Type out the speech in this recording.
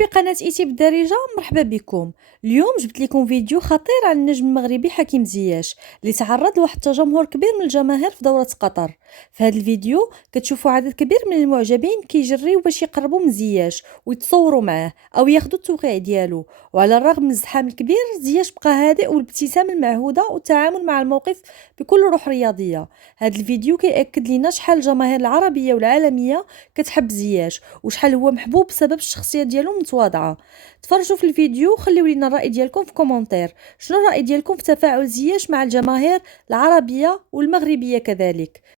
محبي قناة إيتي بالدارجة، مرحبا بكم. اليوم جبت لكم فيديو خطير عن النجم المغربي حكيم زياش اللي تعرض لواحد التجمهر كبير من الجماهير في دورة قطر. في هذا الفيديو كتشوفوا عدد كبير من المعجبين كيجريو باش يقربوا من زياش ويتصوروا معاه او ياخذوا التوقيع ديالو. وعلى الرغم من الزحام الكبير، زياش بقى هادئ والابتسامة المعهودة والتعامل مع الموقف بكل روح رياضية. هذا الفيديو كيأكد لنا شحال الجماهير العربية والعالمية كتحب زياش وشحال هو محبوب بسبب الشخصيه ديالو متواضعه. تفرجوا في الفيديو وخليو لينا الراي ديالكم في كومنتير. شنو الراي ديالكم في تفاعل زياش مع الجماهير العربيه والمغربيه كذلك؟